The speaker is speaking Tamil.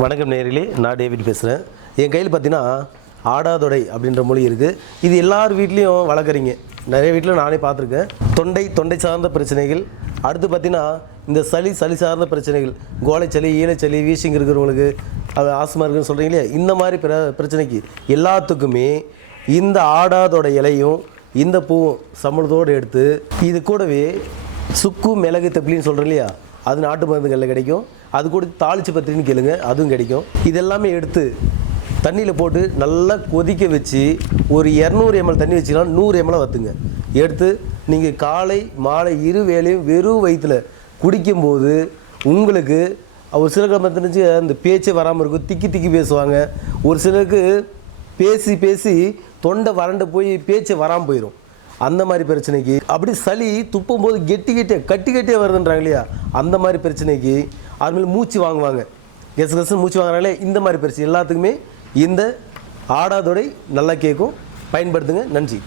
வணக்கம் நேயர்களே, நான் டேவிட் பேசுகிறேன். என் கையில் பார்த்தீங்கன்னா ஆடாதொடை அப்படின்ற மொழி இருக்குது. இது எல்லார் வீட்லேயும் வளர்க்குறீங்க. நிறைய வீட்டில் நானே பார்த்துருக்கேன். தொண்டை சார்ந்த பிரச்சனைகள், அடுத்து பார்த்தீங்கன்னா இந்த சளி சார்ந்த பிரச்சனைகள், கோலைச்சளி, ஈழச்சளி, வீசிங் இருக்கிறவங்களுக்கு, அது ஆஸ்மா இருக்குன்னு சொல்கிறீங்க இல்லையா, இந்த மாதிரி பிரச்சனைக்கு எல்லாத்துக்குமே இந்த ஆடாதொடை இலையும் இந்த பூவும் சம்பளத்தோடு எடுத்து, இது கூடவே சுக்கு மிளகு தப்பிலின்னு சொல்கிறேன் இல்லையா, அது நாட்டு மருந்துகளில் கிடைக்கும். அது கூட தாளிச்சு பத்திரின்னு கேளுங்க, அதுவும் கிடைக்கும். இதெல்லாமே எடுத்து தண்ணியில் போட்டு நல்லா கொதிக்க வச்சு ஒரு 200 ml தண்ணி வச்சுக்கலாம், 100 ml வற்றுங்க. எடுத்து நீங்கள் காலை மாலை இரு வேளையும் வெறும் வயிற்றில் குடிக்கும்போது உங்களுக்கு ஒரு சிலருக்கு தெரிஞ்சு அந்த பேச்சே வராமல் இருக்கும், திக்கி பேசுவாங்க. ஒரு சிலருக்கு பேசி தொண்டை வறண்டு போய் பேச்சே வராமல் போயிடும். அந்த மாதிரி பிரச்சனைக்கு, அப்படி சளி துப்பும் போது கட்டியே வருதுன்றாங்க இல்லையா, அந்த மாதிரி பிரச்சனைக்கு, அதுமாதிரி மூச்சு வாங்குவாங்க, கெஸ் மூச்சு வாங்குறாங்களே, இந்த மாதிரி பிரச்சனை எல்லாத்துக்குமே இந்த ஆடாதொடை நல்லா கேட்கும். பயன்படுத்துங்க. நன்றி.